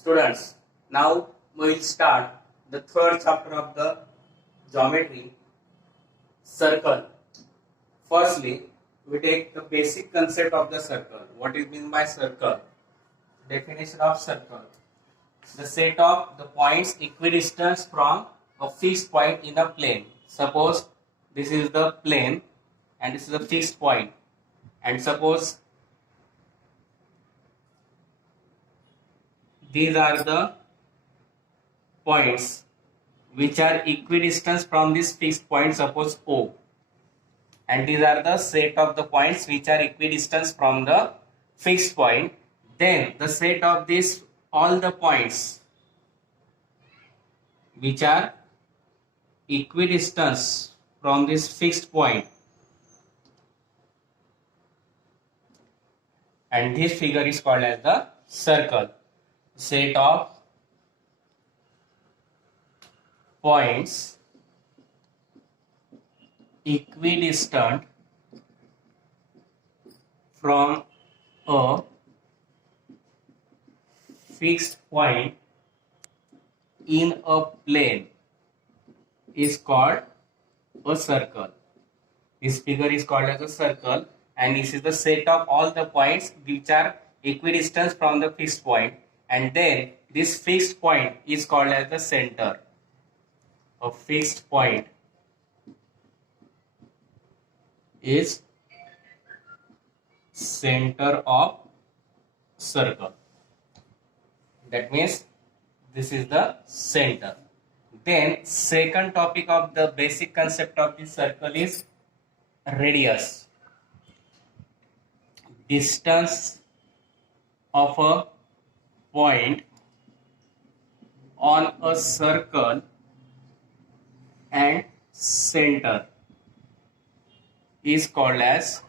Students, now we will start the third chapter of the geometry, circle. Firstly, we take the basic concept of the circle. What is meant by circle? Definition of circle: the set of the points equidistant from a fixed point in a plane. Suppose this is the plane and this is a fixed point, and suppose these are the points which are equidistant from this fixed point, suppose O, and these are the set of the points which are equidistant from the fixed point. Then the set of this all the points which are equidistant from this fixed point, and this figure is called as the circle. Set of points equidistant from a fixed point in a plane is called a circle. This figure is called as a circle, and this is the set of all the points which are equidistant from the fixed point, and then this fixed point is called as the center. A fixed point is center of circle. That means this is the center. Then second topic of the basic concept of this circle is radius. Distance of a point on a circle and center is called as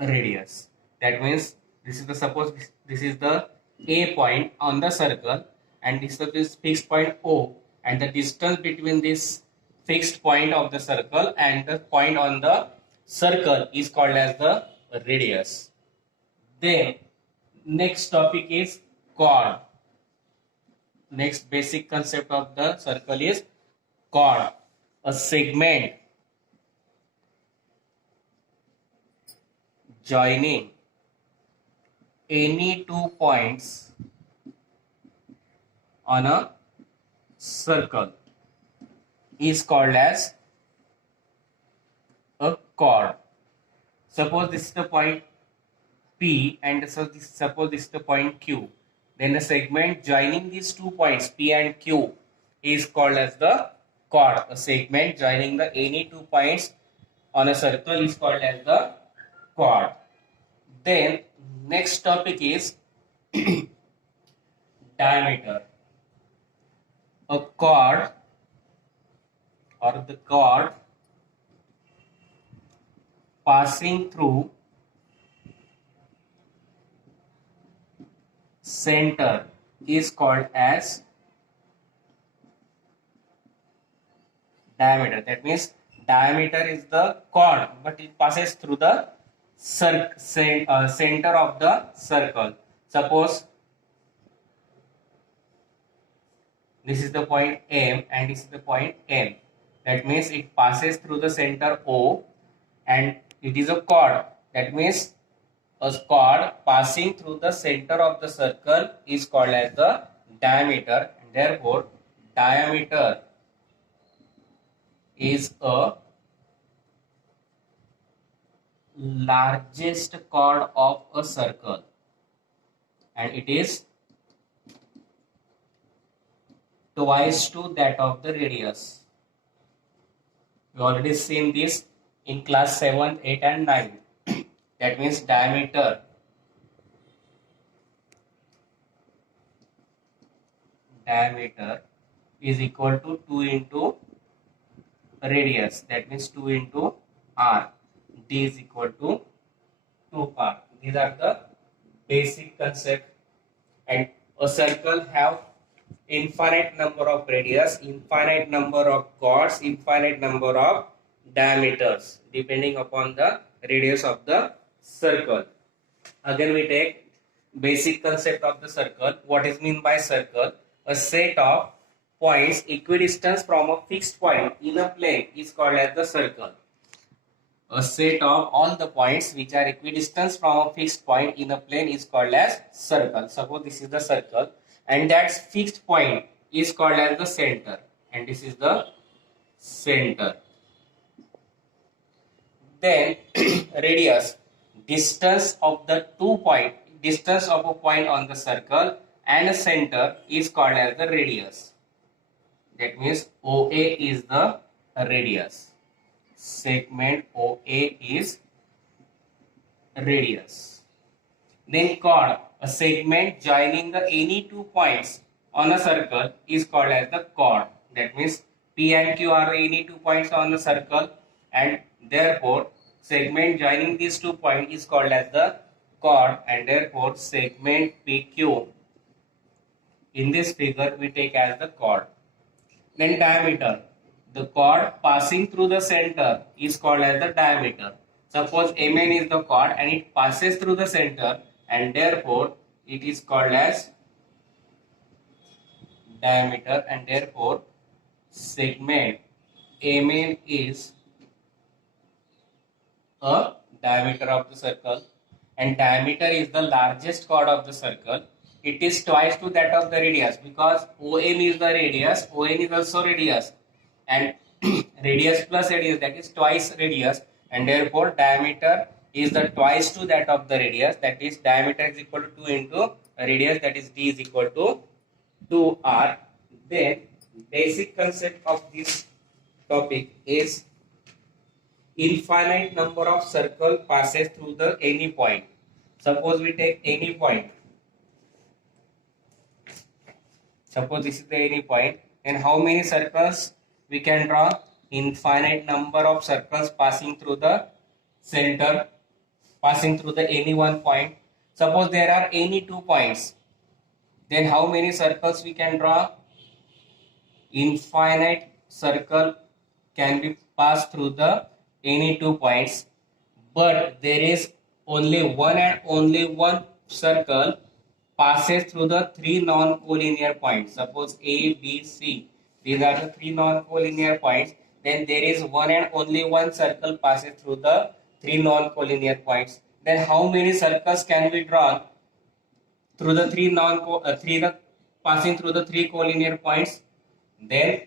radius. That means this is the, suppose this is the A point on the circle, and this is this fixed point O, and the distance between this fixed point of the circle and the point on the circle is called as the radius. Then next topic is chord. Next basic concept of the circle is chord. A segment joining any two points on a circle is called as a chord. Suppose this is the point P, and suppose this is the point Q. Then the segment joining these 2 points P and Q is called as the chord. A segment joining the any 2 points on a circle is called as the chord. Then next topic is diameter. A chord or the chord passing through center is called as diameter. That means diameter is the chord, but it passes through the center of the circle. Suppose this is the point M and this is the point N. That means it passes through the center O, and it is a chord. That means a chord passing through the center of the circle is called as the diameter, and therefore diameter is a largest chord of a circle, and it is twice to that of the radius. We already seen this in class 7, 8 and 9. That means diameter is equal to 2 into radius. That means 2 into r. D is equal to 2r. These are the basic concept. And a circle have infinite number of radius, infinite number of chords, infinite number of diameters depending upon the radius of the circle. Again we take basic concept of the circle. What is mean by circle? A set of points equidistant from a fixed point in a plane is called as the circle. A set of all the points which are equidistant from a fixed point in a plane is called as circle. Suppose this is the circle and that fixed point is called as the center, and this is the center. Then radius, distance of the distance of a point on the circle and a center is called as the radius. That means OA is the radius. Segment OA is radius. Then chord, a segment joining the any two points on a circle is called as the chord. That means P and Q are any two points on the circle, and therefore segment joining these 2 points is called as the chord, and therefore segment PQ in this figure we take as the chord. Then diameter, the chord passing through the center is called as the diameter. Suppose MN is the chord and it passes through the center, and therefore it is called as diameter, and therefore segment MN is a diameter of the circle, and diameter is the largest chord of the circle. It is twice to that of the radius because OM is the radius, ON is also radius, and radius plus radius, that is twice radius, and therefore diameter is the twice to that of the radius, that is diameter is equal to 2 into radius, that is d is equal to 2r. Then basic concept of this topic is infinite number of circle passes through the any point. Suppose we take any point. Suppose this is the any point, then how many circles we can draw? Infinite number of circles passing through the center, passing through the any one point. Suppose there are any 2 points, then how many circles we can draw? Infinite circle can be passed through the any 2 points, but there is only one and only one circle passes through the 3 non-collinear points. Suppose A, B, C. These are the 3 non-collinear points. Then there is one and only one circle passes through the 3 non-collinear points. Then how many circles can be drawn through the passing through the 3 collinear points? Then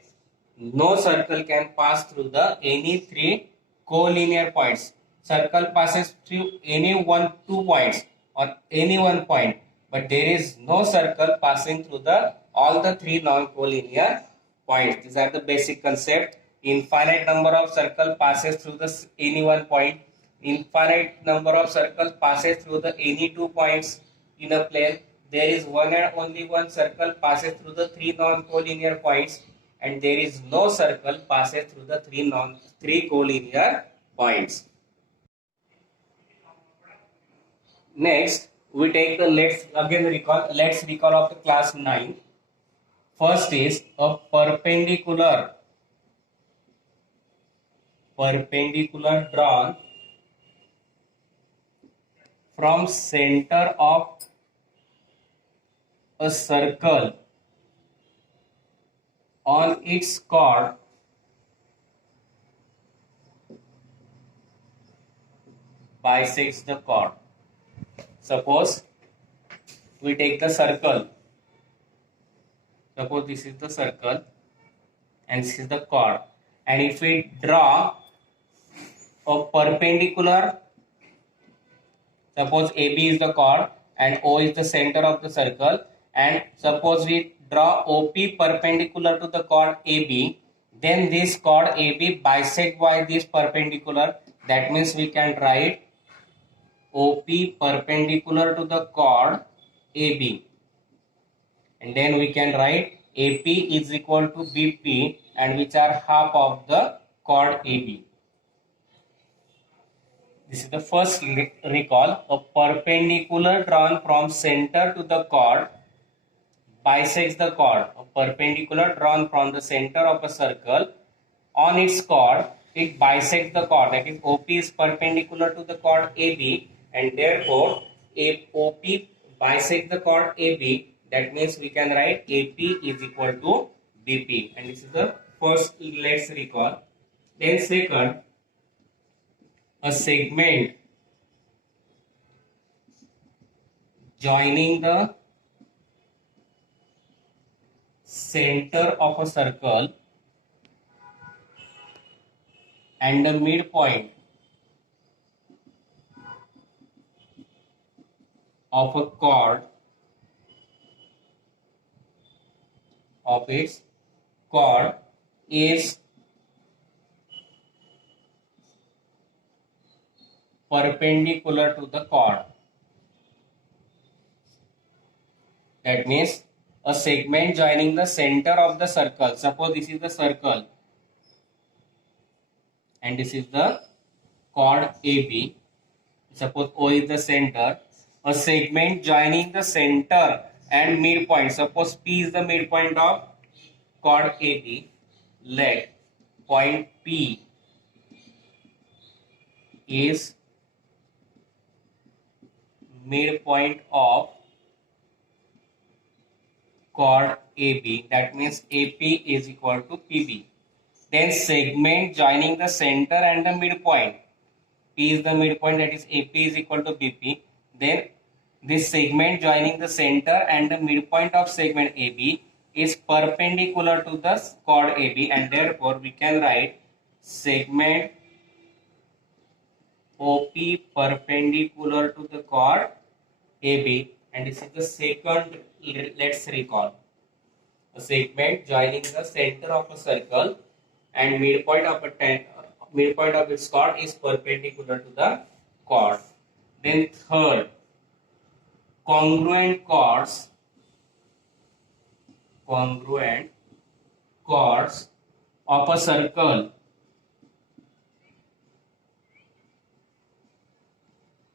no circle can pass through the any 3 collinear points. Circle passes through any 2 points or any one point, but there is no circle passing through the all the 3 non-collinear points. These are the basic concept. Infinite number of circle passes through the any one point. Infinite number of circles passes through the any 2 points in a plane. There is one and only one circle passes through the 3 non-collinear points, and there is no circle passes through the 3 collinear points. Next, we take the let's recall of the class 9. First is a perpendicular drawn from center of a circle on its chord bisects the chord. Suppose we take the circle. Suppose this is the circle and this is the chord. And if we draw a perpendicular, suppose AB is the chord and O is the center of the circle, and suppose we draw OP perpendicular to the chord AB, then this chord AB bisect by this perpendicular. That means we can write OP perpendicular to the chord AB, and then we can write AP is equal to BP, and which are half of the chord AB. This is the first recall. A perpendicular drawn from center to the chord bisects the chord. A perpendicular drawn from the center of a circle on its chord, it bisects the chord. That is, OP is perpendicular to the chord AB, and therefore OP bisect the chord AB, that means we can write AP is equal to BP, and this is the first. Let's recall. Then second, a segment joining the center of a circle and the midpoint of a chord of its chord is perpendicular to the chord. That means a segment joining the center of the circle. Suppose this is the circle and this is the chord AB. Suppose O is the center. A segment joining the center and midpoint. Suppose P is the midpoint of chord AB. Let point P is midpoint of chord AB. That means AP is equal to PB. Then segment joining the center and the midpoint. P is the midpoint, that is AP is equal to BP. Then this segment joining the center and the midpoint of segment AB is perpendicular to the chord AB, and therefore we can write segment OP perpendicular to the chord AB, and this is the second. Let's recall. A segment joining the center of a circle and midpoint of its chord is perpendicular to the chord. Then third, congruent chords of a circle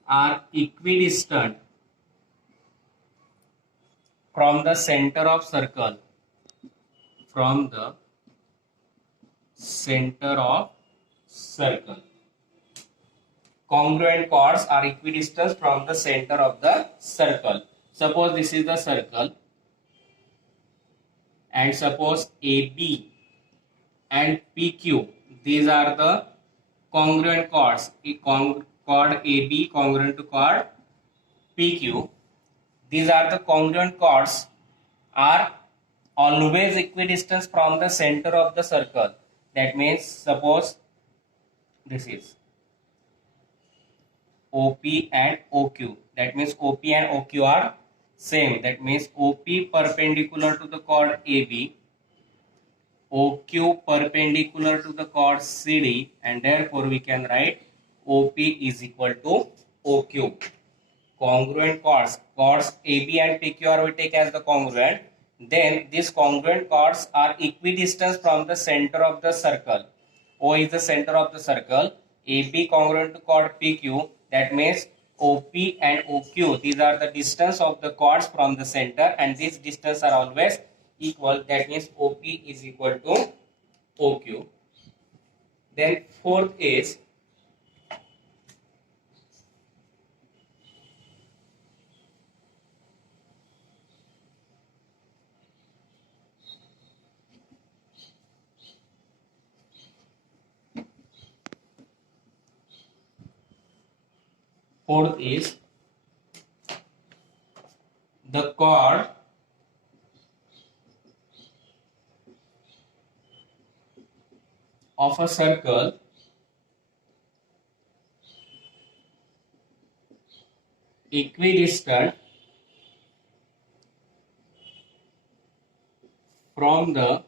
are equidistant from the center of circle. Congruent chords are equidistant from the center of the circle. Suppose this is the circle, and suppose AB and PQ, these are the congruent chords. Chord AB congruent to chord PQ. These are the congruent chords are always equidistant from the center of the circle. That means suppose this is OP and OQ. That means OP and OQ are same. That means OP perpendicular to the chord AB, OQ perpendicular to the chord CD, and therefore we can write OP is equal to OQ. Congruent chords AB and PQ are we take as the congruent. Then these congruent chords are equidistant from the center of the circle. O is the center of the circle. AB congruent to chord PQ. That means OP and OQ. These are the distance of the chords from the center, and these distance are always equal. That means OP is equal to OQ. Then fourth is the chord of a circle equidistant from the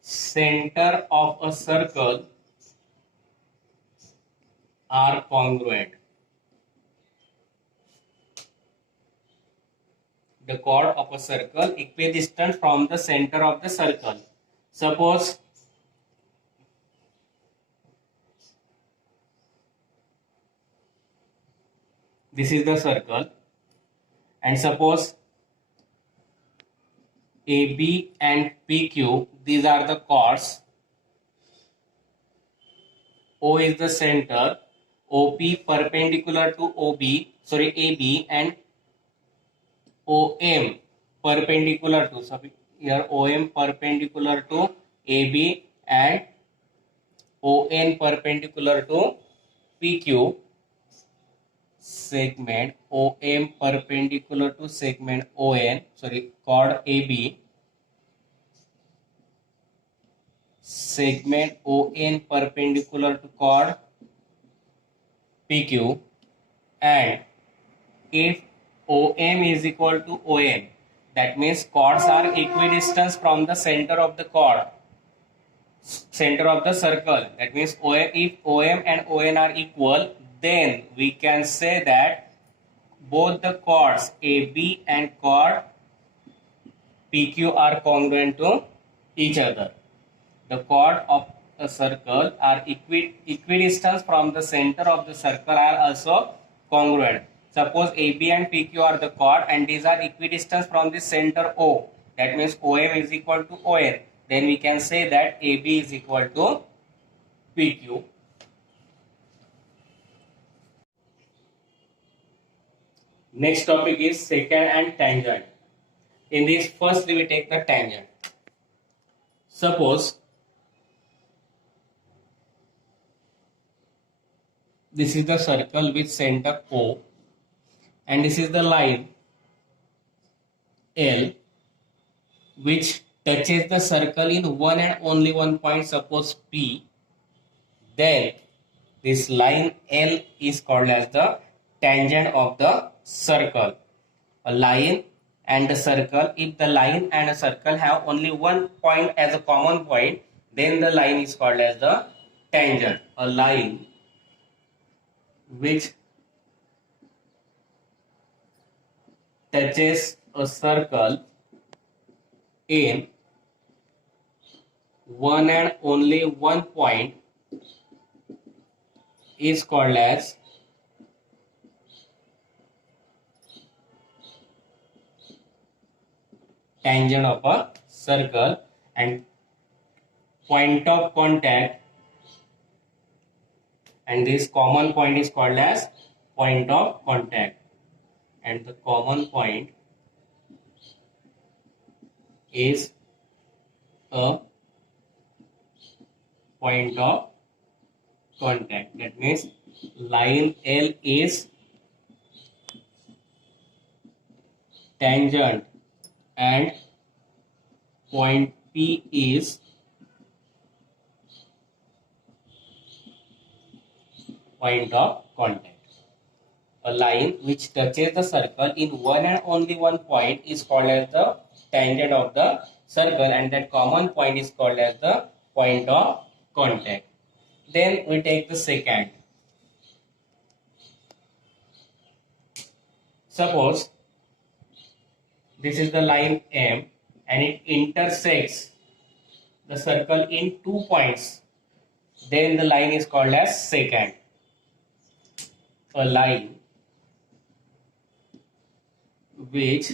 center of a circle are congruent. The chord of a circle equidistant from the center of the circle. Suppose this is the circle, and suppose AB and PQ, these are the chords. O is the center, OP perpendicular to OB, AB and OM perpendicular to, so here OM perpendicular to AB and ON perpendicular to PQ, segment OM perpendicular to segment chord AB, segment ON perpendicular to chord PQ, and if OM is equal to ON, that means chords are equidistant from the center of the chord, center of the circle. That means if OM and ON are equal, then we can say that both the chords AB and chord PQ are congruent to each other. The chord of a circle are equidistant from the center of the circle are also congruent. Suppose AB and PQ are the chord and these are equidistant from the center O. That means OM is equal to ON. Then we can say that AB is equal to PQ. Next topic is secant and tangent. In this, first we take the tangent. Suppose this is the circle with center O and this is the line L which touches the circle in one and only one point, suppose P. Then this line L is called as the tangent of the circle. A line and a circle, if the line and a circle have only one point as a common point, then the line is called as the tangent. A line which touches a circle in one and only one point is called as tangent of a circle, and point of contact and this common point is called as point of contact, and the common point is a point of contact. That means line L is tangent and point P is point of contact. A line which touches the circle in one and only one point is called as the tangent of the circle, and that common point is called as the point of contact. Then we take the secant. Suppose this is the line M and it intersects the circle in 2 points, then the line is called as secant. A line which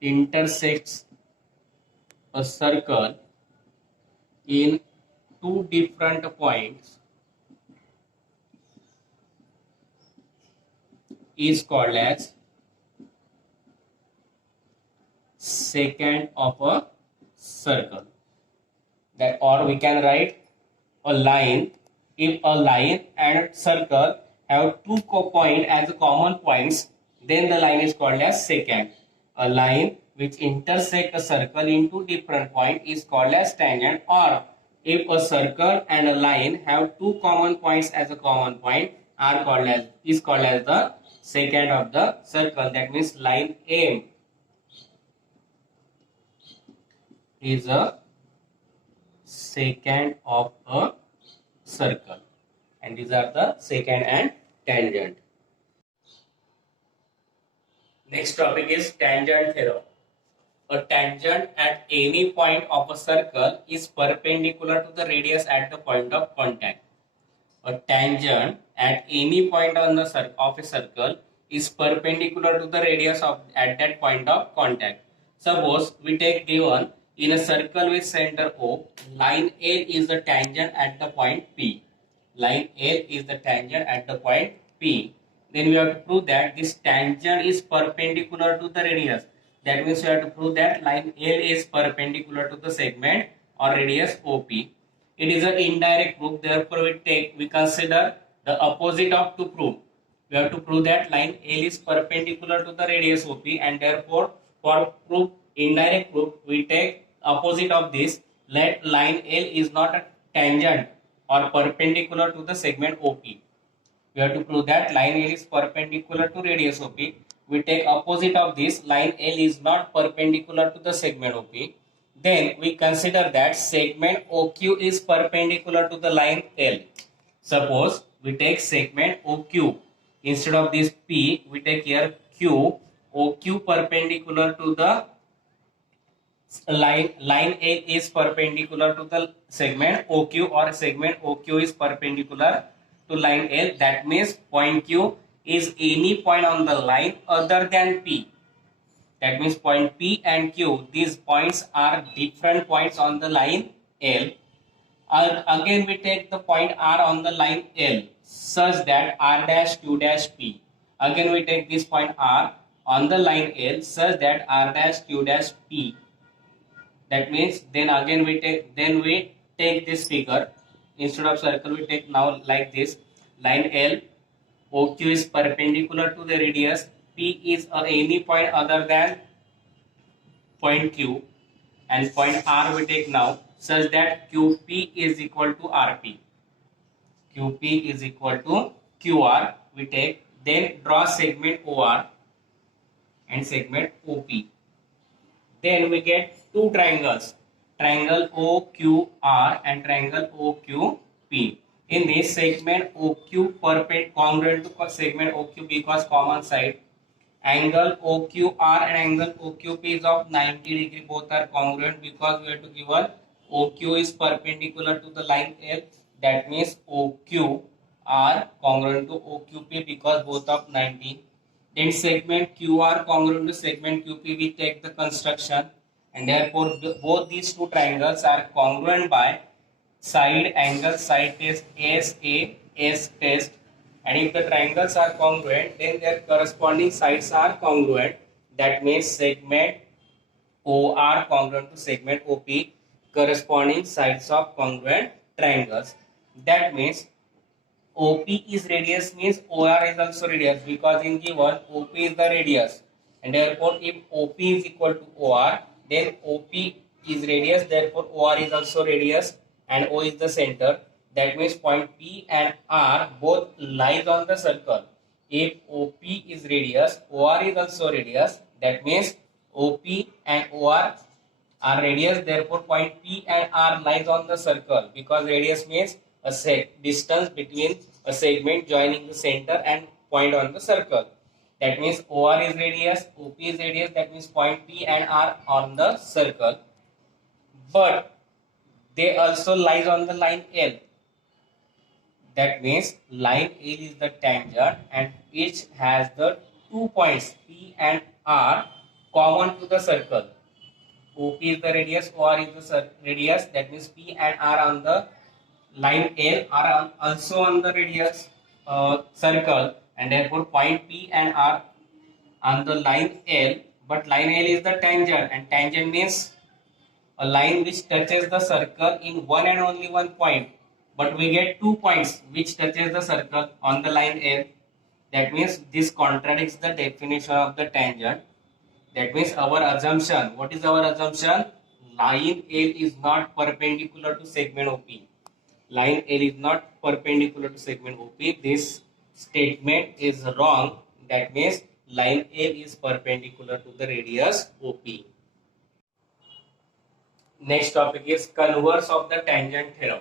intersects a circle in 2 different points is called as secant of a circle. That, or we can write a line, if a line and circle have 2 points as common points, then the line is called as secant. A line which intersects a circle in 2 different points is called as tangent, or if a circle and a line have 2 common points as a common point is called as the secant of the circle. That means line M is a secant of a circle, and these are the secant and tangent. Next topic is tangent theorem. A tangent at any point of a circle is perpendicular to the radius at the point of contact. A tangent at any point on the of a circle is perpendicular to the radius at that point of contact. Suppose we take given in a circle with center O, line L is the tangent at the point P. Line L is the tangent at the point P, then we have to prove that this tangent is perpendicular to the radius. That means we have to prove that line L is perpendicular to the segment or radius OP. It is an indirect proof, therefore we consider the opposite of to prove. We have to prove that line L is perpendicular to the radius OP, and therefore for proof indirect proof we take opposite of this. Let line L is not a tangent or perpendicular to the segment OP. We have to prove that line L is perpendicular to radius OP. We take opposite of this, line L is not perpendicular to the segment OP. Then we consider that segment OQ is perpendicular to the line L. Suppose we take segment OQ. Instead of this P, we take here Q. OQ perpendicular to the line L is perpendicular to the segment OQ, or segment OQ is perpendicular to line L. That means point Q is any point on the line other than P. That means point P and Q, these points are different points on the line L. Again we take the point R on the line L such that R dash Q dash P. Again we take this point R on the line L such that R dash Q dash P. That means then again we take this figure. Instead of circle we take now like this. Line L, OQ is perpendicular to the radius. P is any point other than point Q, and point R we take now such that QP is equal to RP. QP is equal to QR. We take, then draw segment OR and segment OP. Then we get two triangles, triangle OQR and triangle OQP. In this, segment OQ congruent to segment OQ because common side. Angle OQR and angle OQP is of 90 degree. Both are congruent because we have to give one OQ is perpendicular to the line L. That means OQ are congruent to OQP because both of 90. Then segment QR congruent to segment QP, we take the construction, and therefore both these two triangles are congruent by side angle side test SA S test. And if the triangles are congruent, then their corresponding sides are congruent. That means segment OR congruent to segment OP, corresponding sides of congruent triangles. That means OP is radius means OR is also radius, because in given OP is the radius, and therefore if OP is equal to OR, then OP is radius, therefore OR is also radius, and O is the center. That means point P and R both lies on the circle. If OP is radius, OR is also radius. That means OP and OR are radius. Therefore, point P and R lies on the circle, because radius means a distance between a segment joining the center and point on the circle. That means OR is radius, OP is radius. That means point P and R on the circle. But they also lies on the line L. That means line L is the tangent, and each has the 2 points P and R common to the circle. OP is the radius, OR is the radius. That means P and R on the line L are also on the radius circle, and therefore point P and R on the line L. But line L is the tangent, and tangent means a line which touches the circle in one and only one point. But we get 2 points which touches the circle on the line L. That means this contradicts the definition of the tangent. That means our assumption, what is our assumption? Line L is not perpendicular to segment OP. Line L is not perpendicular to segment OP. This statement is wrong. That means line L is perpendicular to the radius OP. Next topic is converse of the tangent theorem.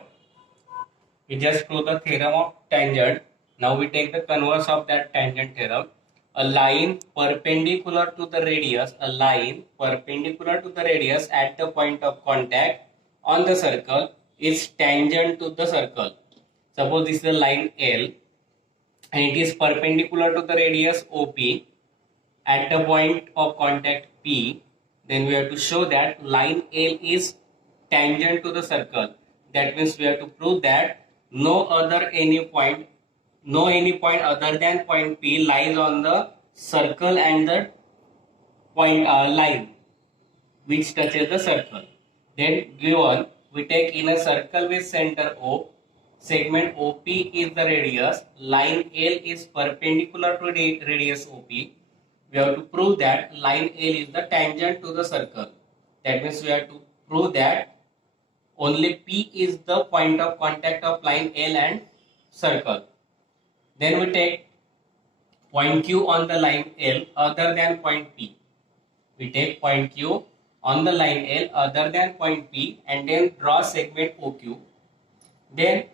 We just proved the theorem of tangent. Now we take the converse of that tangent theorem. A line perpendicular to the radius, at the point of contact on the circle is tangent to the circle. Suppose this is the line L and it is perpendicular to the radius OP at the point of contact P. Then we have to show that line L is tangent to the circle. That means we have to prove that no other no any point other than point P lies on the circle and the point line which touches the circle. Then given we take in a circle with center O, segment OP is the radius, line L is perpendicular to the radius OP. We have to prove that line L is the tangent to the circle. That means we have to prove that only P is the point of contact of line L and circle. Then we take point Q on the line L other than point P. We take point Q on the line L other than point P and then draw segment OQ. Then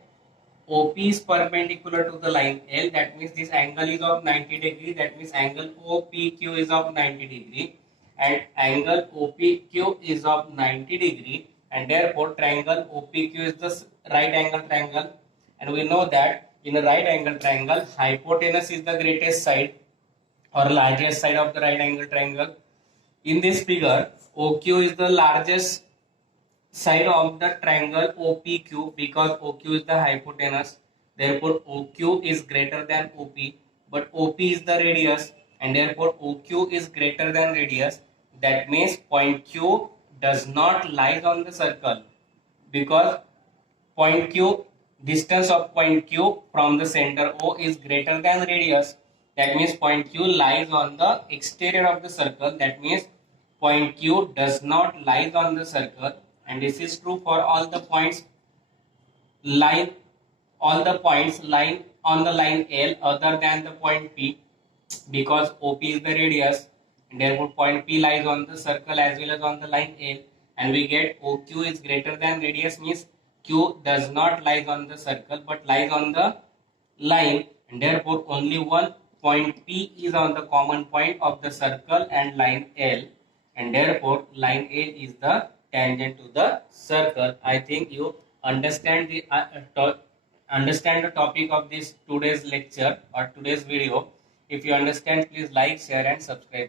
OP is perpendicular to the line L, that means this angle is of 90 degree, that means angle OPQ is of 90 degree and angle OPQ is of 90 degree, and therefore triangle OPQ is the right angle triangle, and we know that in a right angle triangle hypotenuse is the greatest side or largest side of the right angle triangle. In this figure, OQ is the largest side of the triangle OPQ because OQ is the hypotenuse. Therefore, OQ is greater than OP, but OP is the radius, and therefore OQ is greater than radius. That means point Q does not lie on the circle because point Q, distance of point Q from the center O is greater than radius. That means point Q lies on the exterior of the circle. That means point Q does not lie on the circle, and this is true for all the points line on the line L other than the point P because OP is the radius and therefore point P lies on the circle as well as on the line L, and we get OQ is greater than radius means Q does not lie on the circle but lies on the line, and therefore only one point P is on the common point of the circle and line L, and therefore line L is the tangent to the circle. I think you understand the topic of this today's lecture or today's video. If you understand, please like, share and subscribe.